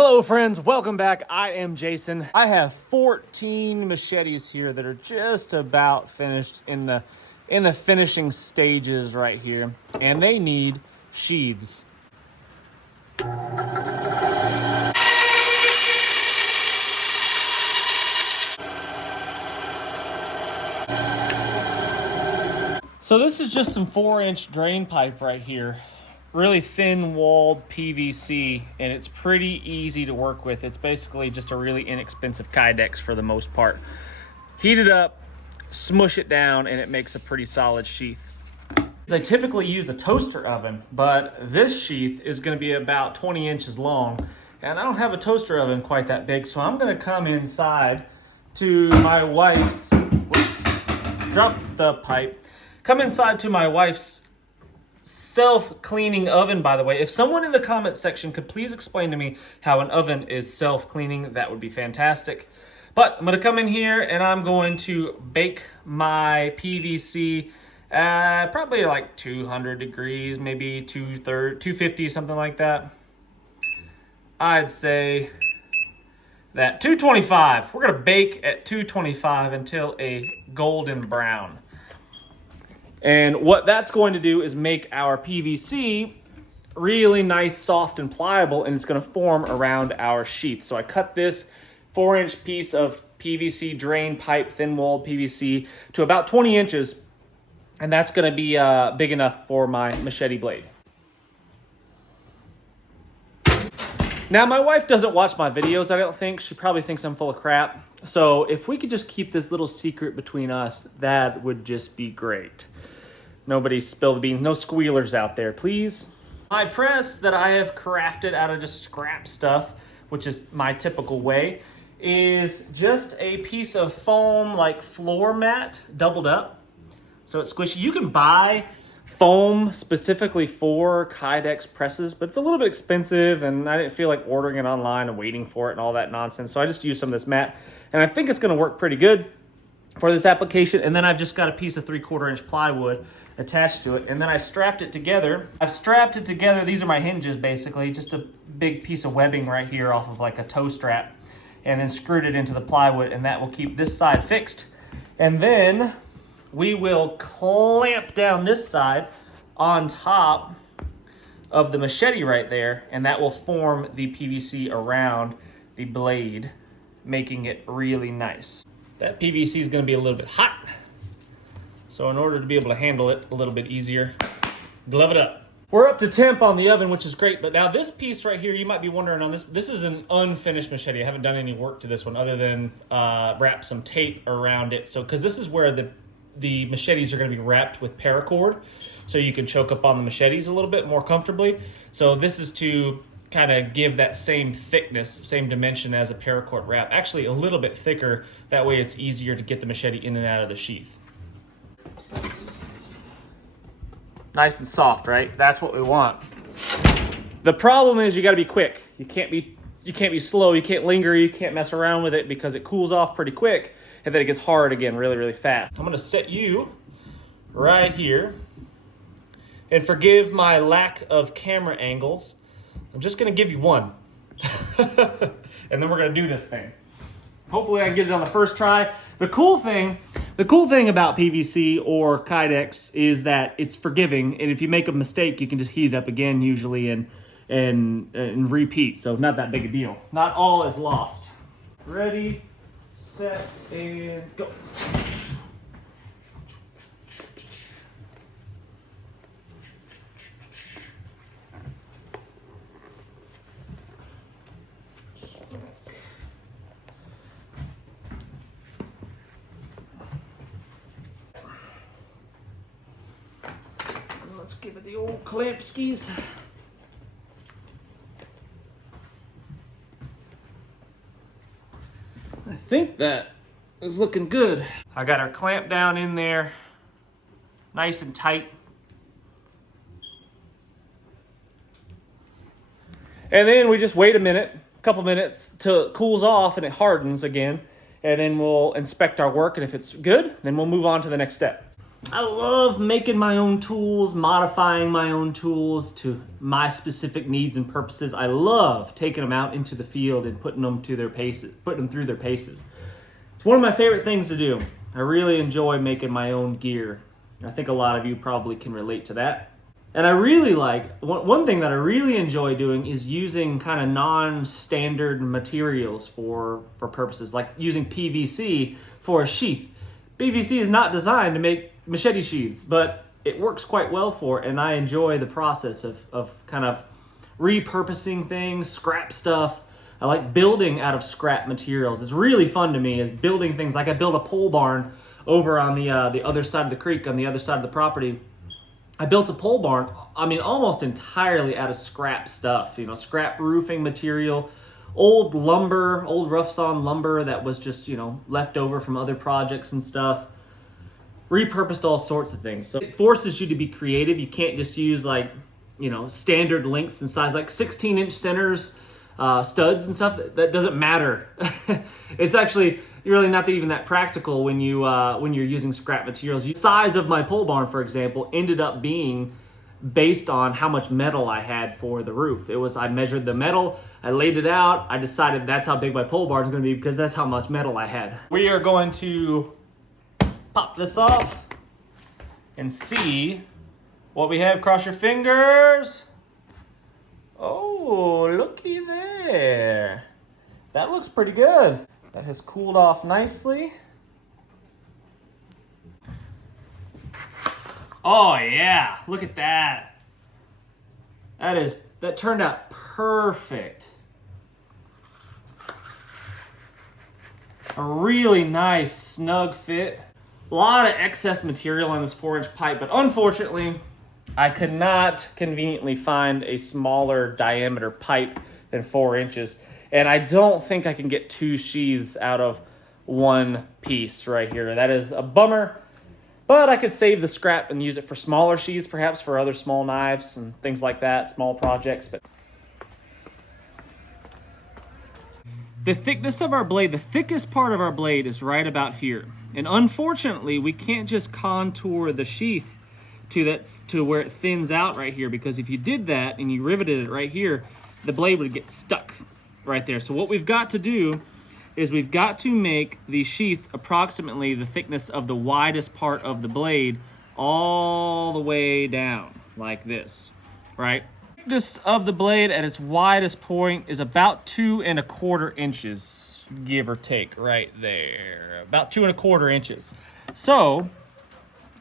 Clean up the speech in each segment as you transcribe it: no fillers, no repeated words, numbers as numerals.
Hello friends, welcome back. I am Jason. I have 14 machetes here that are just about finished in the finishing stages right here, and they need sheaths. So this is just some 4-inch drain pipe right here. Really thin walled PVC, and it's pretty easy to work with. It's basically just a really inexpensive Kydex for the most part. Heat it up, smush it down, and it makes a pretty solid sheath. I typically use a toaster oven, but this sheath is going to be about 20 inches long, and I don't have a toaster oven quite that big, so I'm going to come inside to my wife's, drop the pipe, come inside to my wife's self-cleaning oven. By the way, if someone in the comment section could please explain to me how an oven is self-cleaning, that would be fantastic. But I'm going to come in here and I'm going to bake my PVC at probably like 200 degrees, maybe 250, something like that. I'd say that 225. We're going to bake at 225 until a golden brown. And what that's going to do is make our PVC really nice, soft, and pliable, and it's going to form around our sheath. So I cut this 4-inch piece of PVC drain pipe, thin-walled PVC, to about 20 inches, and that's going to be big enough for my machete blade. Now, my wife doesn't watch my videos, I don't think. She probably thinks I'm full of crap. So if we could just keep this little secret between us, that would just be great. Nobody spill the beans, no squealers out there, please. My press that I have crafted out of just scrap stuff, which is my typical way, is just a piece of foam like floor mat doubled up. So it's squishy. You can buy foam specifically for Kydex presses, but it's a little bit expensive, and I didn't feel like ordering it online and waiting for it and all that nonsense. So I just used some of this mat, and I think it's gonna work pretty good for this application. And then I've just got a piece of 3/4 inch plywood attached to it, and then I strapped it together. I've strapped it together. These are my hinges, basically, just a big piece of webbing right here off of like a toe strap, and then screwed it into the plywood, and that will keep this side fixed. And then we will clamp down this side on top of the machete right there, and that will form the PVC around the blade, making it really nice. That PVC is going to be a little bit hot, so in order to be able to handle it a little bit easier, glove it up. We're up to temp on the oven, which is great, but now this piece right here, you might be wondering on this is an unfinished machete. I haven't done any work to this one other than wrap some tape around it. So, because this is where the machetes are going to be wrapped with paracord, so you can choke up on the machetes a little bit more comfortably. So this is to kind of give that same thickness, same dimension as a paracord wrap. Actually a little bit thicker, that way it's easier to get the machete in and out of the sheath. Nice and soft, right? That's what we want. The problem is you got to be quick. You can't be slow. You can't linger. You can't mess around with it because it cools off pretty quick, and then it gets hard again really, really fast. I'm going to set you right here, and forgive my lack of camera angles. I'm just going to give you one, and then we're going to do this thing. Hopefully I can get it on the first try. The cool thing about PVC or Kydex is that it's forgiving, and if you make a mistake, you can just heat it up again usually and repeat. So not that big a deal. Not all is lost. Ready, set, and go. Let's give it the old clamp skis. I think that is looking good. I got our clamp down in there, nice and tight. And then we just wait a couple minutes till it cools off and it hardens again. And then we'll inspect our work, and if it's good, then we'll move on to the next step. I love making my own tools, modifying my own tools to my specific needs and purposes. I love taking them out into the field and putting them through their paces. It's one of my favorite things to do. I really enjoy making my own gear. I think a lot of you probably can relate to that. And I really like, one thing that I really enjoy doing is using kind of non-standard materials for purposes, like using PVC for a sheath. PVC is not designed to make machete sheaths, but it works quite well for it, and I enjoy the process of kind of repurposing things, scrap stuff. I like building out of scrap materials. It's really fun to me, is building things. Like I built a pole barn over on the other side of the creek, on the other side of the property. I built a pole barn, I mean, almost entirely out of scrap stuff, you know, scrap roofing material, old lumber, old rough sawn lumber that was just, you know, left over from other projects and stuff. Repurposed all sorts of things. So it forces you to be creative. You can't just use like, you know, standard lengths and size, like 16-inch centers, studs and stuff. That doesn't matter. It's actually really not even that practical when you're using scrap materials. The size of my pole barn, for example, ended up being based on how much metal I had for the roof. I measured the metal, I laid it out, I decided that's how big my pole barn is going to be because that's how much metal I had. We are going to pop this off and see what we have. Cross your fingers. Oh, looky there. That looks pretty good. That has cooled off nicely. Oh yeah, look at that. That turned out perfect. A really nice snug fit. A lot of excess material on this 4-inch pipe, but unfortunately, I could not conveniently find a smaller diameter pipe than 4 inches. And I don't think I can get 2 sheaths out of one piece right here. That is a bummer, but I could save the scrap and use it for smaller sheaths, perhaps for other small knives and things like that, small projects. But the thickness of our blade, the thickest part of our blade is right about here. And unfortunately, we can't just contour the sheath to where it thins out right here, because if you did that and you riveted it right here, the blade would get stuck right there. So what we've got to do is we've got to make the sheath approximately the thickness of the widest part of the blade all the way down like this, right? The thickness of the blade at its widest point is about 2¼ inches, give or take, right there. About 2¼ inches. So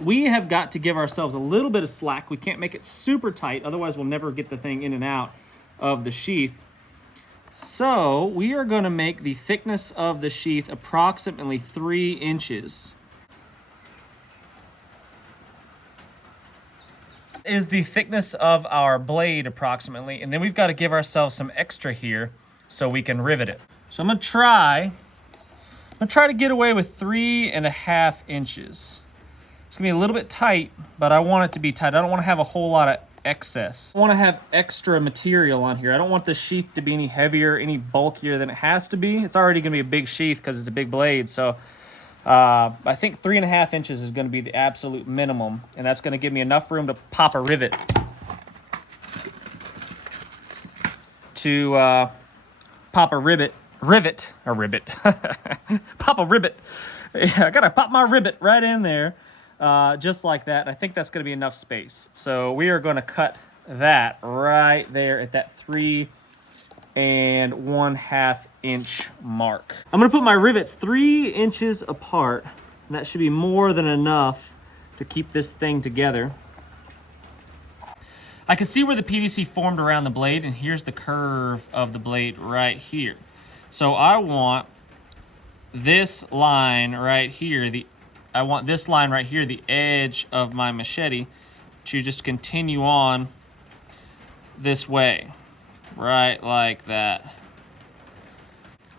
we have got to give ourselves a little bit of slack. We can't make it super tight, otherwise we'll never get the thing in and out of the sheath. So we are going to make the thickness of the sheath approximately 3 inches. Is the thickness of our blade approximately, and then we've got to give ourselves some extra here so we can rivet it. So I'm gonna try to get away with 3½ inches. It's gonna be a little bit tight, but I want it to be tight. I don't want to have a whole lot of excess. I want to have extra material on here. I don't want the sheath to be any heavier, any bulkier than it has to be. It's already gonna be a big sheath because it's a big blade. So I think 3½ inches is gonna be the absolute minimum, and that's gonna give me enough room to pop a rivet. Pop a rivet. Pop a rivet. Yeah, I gotta pop my rivet right in there. Just like that. I think that's going to be enough space. So we are going to cut that right there at that 3½ inch mark. I'm going to put my rivets 3 inches apart, and that should be more than enough to keep this thing together. I can see where the PVC formed around the blade, and here's the curve of the blade right here. So I want this line right here, the edge of my machete, to just continue on this way, right like that.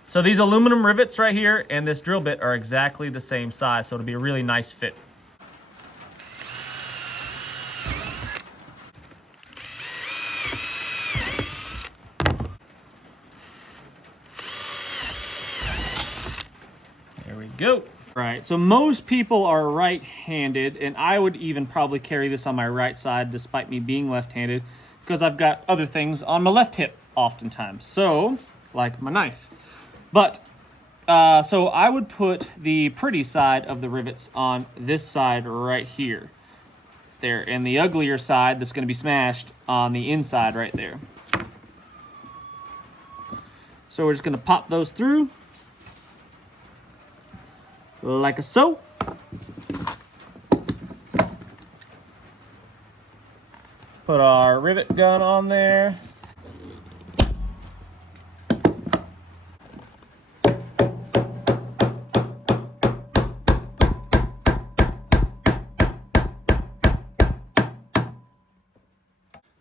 So these aluminum rivets right here and this drill bit are exactly the same size, so it'll be a really nice fit. There we go. Right, so most people are right-handed, and I would even probably carry this on my right side despite me being left-handed because I've got other things on my left hip oftentimes, so like my knife. But, so I would put the pretty side of the rivets on this side right here. There, and the uglier side that's going to be smashed on the inside right there. So we're just going to pop those through. Like so. Put our rivet gun on there.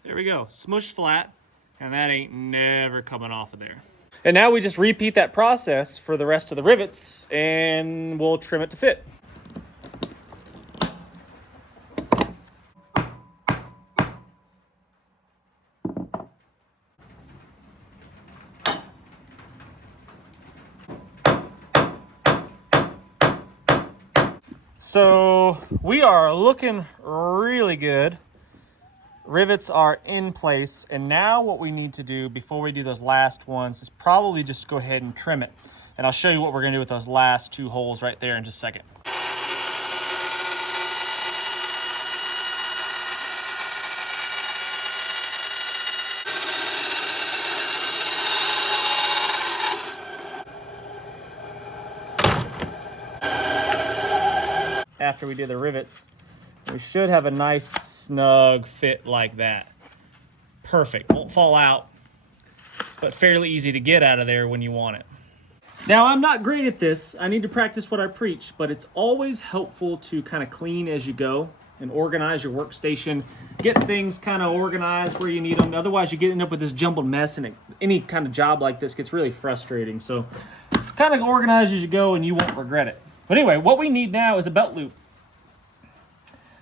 There we go, smush flat, and that ain't never coming off of there. And now we just repeat that process for the rest of the rivets, and we'll trim it to fit. So we are looking really good. Rivets are in place, and now what we need to do before we do those last ones is probably just go ahead and trim it. And I'll show you what we're gonna do with those last two holes right there in just a second. After we do the rivets, we should have a nice snug fit like that. Perfect, won't fall out, but fairly easy to get out of there when you want it. Now, I'm not great at this. I need to practice what I preach, but it's always helpful to kind of clean as you go and organize your workstation. Get things kind of organized where you need them. Otherwise, you get up with this jumbled mess, and any kind of job like this gets really frustrating. So kind of organize as you go, and you won't regret it. But anyway, what we need now is a belt loop.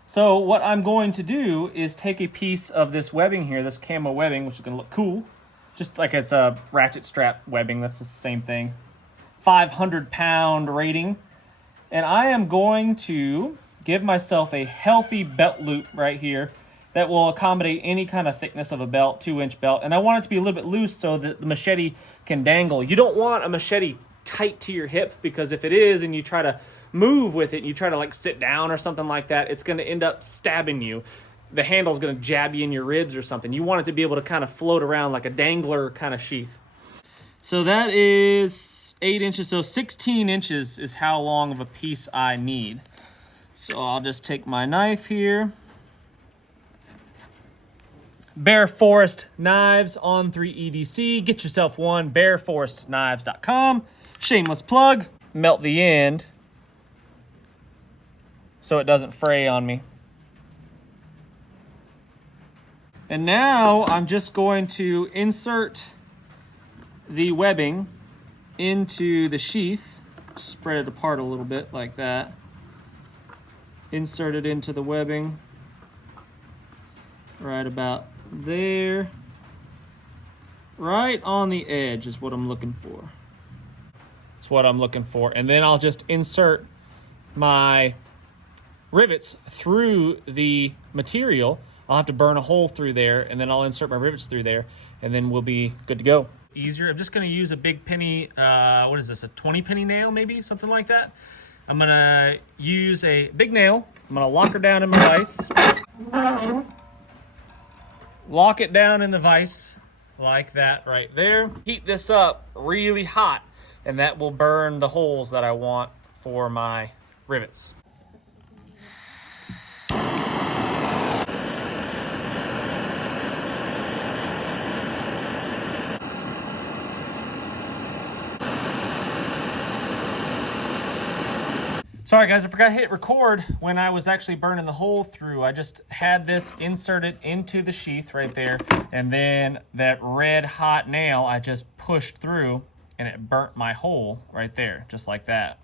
So what I'm going to do is take a piece of this webbing here, this camo webbing, which is going to look cool. Just like it's a ratchet strap webbing, that's the same thing. 500-pound rating. And I am going to give myself a healthy belt loop right here that will accommodate any kind of thickness of a belt, 2-inch belt. And I want it to be a little bit loose so that the machete can dangle. You don't want a machete tight to your hip, because if it is and you try to move with it and you try to like sit down or something like that, it's going to end up stabbing you. The handle's going to jab you in your ribs or something. You want it to be able to kind of float around like a dangler kind of sheath. So that is 8 inches. So 16 inches is how long of a piece I need. So I'll just take my knife here. Bear Forest Knives on 3EDC. Get yourself one, bearforestknives.com. Shameless plug. Melt the end so it doesn't fray on me. And now I'm just going to insert the webbing into the sheath. Spread it apart a little bit like that. Insert it into the webbing right about there. Right on the edge is what I'm looking for. That's what I'm looking for. And then I'll just insert my rivets through the material. I'll have to burn a hole through there, and then I'll insert my rivets through there, and then we'll be good to go. Easier. I'm just going to use a big penny, what is this, a 20 penny nail maybe, something like that. I'm going to use a big nail. I'm going to lock her down in my vise. Lock it down in the vise like that right there. Heat this up really hot, and that will burn the holes that I want for my rivets. Sorry guys, I forgot to hit record when I was actually burning the hole through. I just had this inserted into the sheath right there, and then that red hot nail I just pushed through, and it burnt my hole right there, just like that.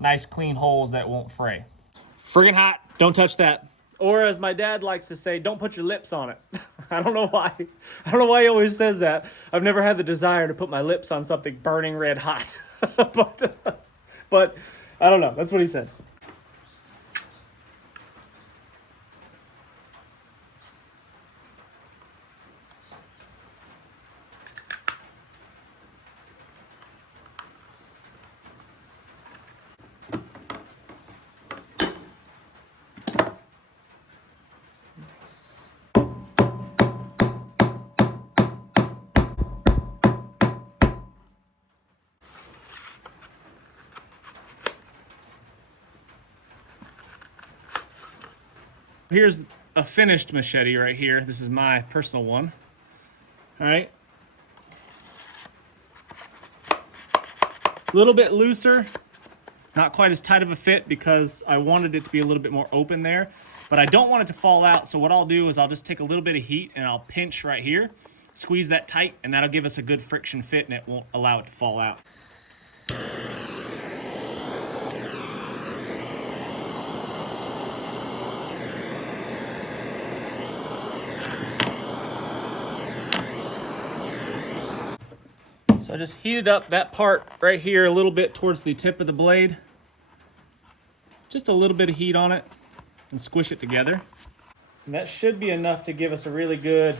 Nice clean holes that won't fray. Friggin' hot, don't touch that. Or as my dad likes to say, don't put your lips on it. I don't know why. I don't know why he always says that. I've never had the desire to put my lips on something burning red hot. but I don't know. That's what he says. Here's a finished machete right here. This is my personal one. All right. A little bit looser, not quite as tight of a fit because I wanted it to be a little bit more open there, but I don't want it to fall out. So what I'll do is I'll just take a little bit of heat and I'll pinch right here, squeeze that tight, and that'll give us a good friction fit and it won't allow it to fall out. So I just heated up that part right here a little bit towards the tip of the blade. Just a little bit of heat on it and squish it together. And that should be enough to give us a really good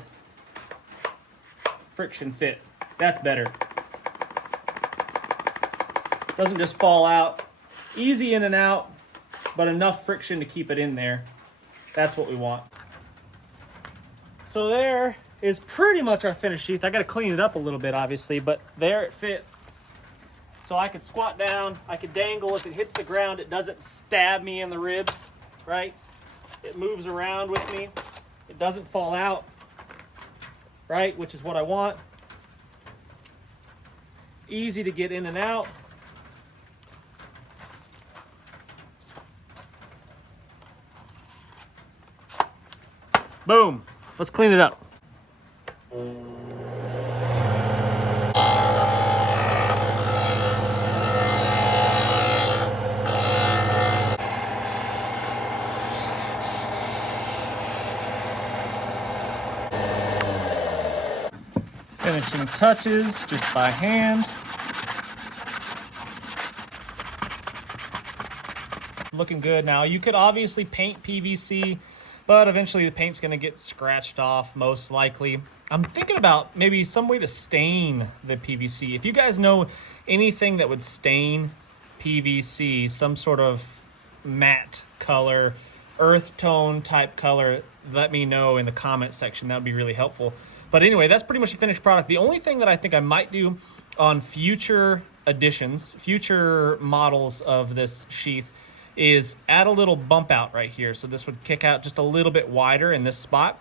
friction fit. That's better. Doesn't just fall out. Easy in and out, but enough friction to keep it in there. That's what we want. So there is pretty much our finished sheath. I got to clean it up a little bit, obviously, but there it fits. So I could squat down, I could dangle. If it hits the ground, it doesn't stab me in the ribs, right? It moves around with me. It doesn't fall out, right? Which is what I want. Easy to get in and out. Boom. Let's clean it up. Finishing touches just by hand. Looking good now. You could obviously paint PVC, but eventually the paint's going to get scratched off most likely. I'm thinking about maybe some way to stain the PVC. If you guys know anything that would stain PVC, some sort of matte color, earth tone type color, let me know in the comment section. That would be really helpful. But anyway, that's pretty much the finished product. The only thing that I think I might do on future editions, future models of this sheath, is add a little bump out right here. So this would kick out just a little bit wider in this spot.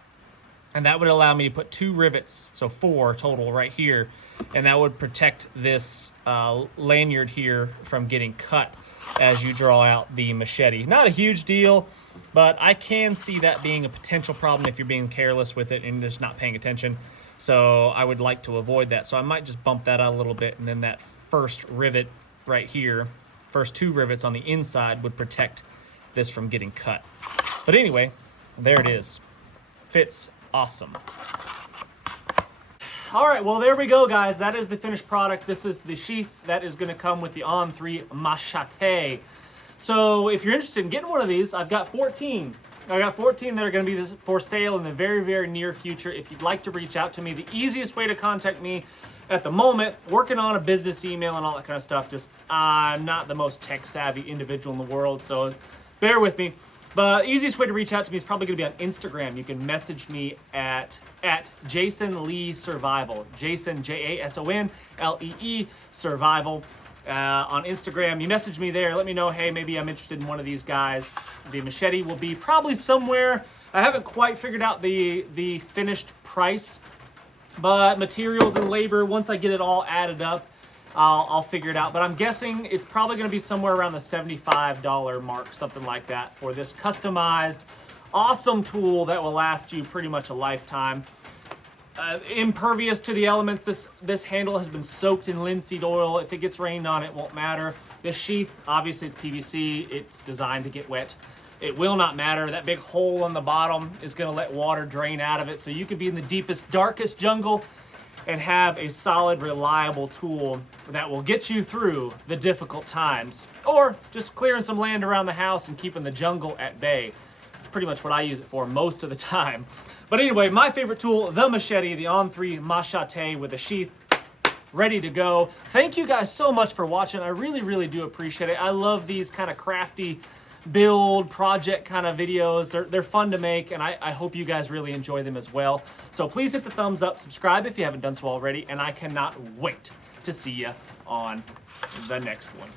And that would allow me to put 2 rivets, so 4 total right here. And that would protect this lanyard here from getting cut as you draw out the machete. Not a huge deal, but I can see that being a potential problem if you're being careless with it and just not paying attention. So I would like to avoid that. So I might just bump that out a little bit, and then that first rivet right here, first 2 rivets on the inside would protect this from getting cut. But anyway, there it is. Fits awesome. All right, well, there we go, guys. That is the finished product. This is the sheath that is going to come with the On3 machete. So if you're interested in getting one of these, I've got 14. I got 14 that are going to be for sale in the very, very near future. If you'd like to reach out to me, the easiest way to contact me at the moment, working on a business email and all that kind of stuff, just I'm not the most tech-savvy individual in the world, so bear with me. But easiest way to reach out to me is probably going to be on Instagram. You can message me at Jason Lee Survival. Jason, Jasonlee, Survival. On Instagram, you message me there. Let me know, hey, maybe I'm interested in one of these guys. The machete will be probably somewhere. I haven't quite figured out the finished price, but materials and labor, once I get it all added up, I'll figure it out. But I'm guessing it's probably going to be somewhere around the $75 mark, something like that, for this customized, awesome tool that will last you pretty much a lifetime. Impervious to the elements. This handle has been soaked in linseed oil. If it gets rained on, it won't matter. This sheath, obviously it's PVC. It's designed to get wet. It will not matter. That big hole on the bottom is going to let water drain out of it. So you could be in the deepest, darkest jungle and have a solid, reliable tool that will get you through the difficult times. Or just clearing some land around the house and keeping the jungle at bay. That's pretty much what I use it for most of the time. But anyway, my favorite tool, the machete, the On3 Machete with a sheath, ready to go. Thank you guys so much for watching. I really, really do appreciate it. I love these kind of crafty build project kind of videos. They're fun to make, and I hope you guys really enjoy them as well. So please hit the thumbs up, subscribe if you haven't done so already, and I cannot wait to see you on the next one.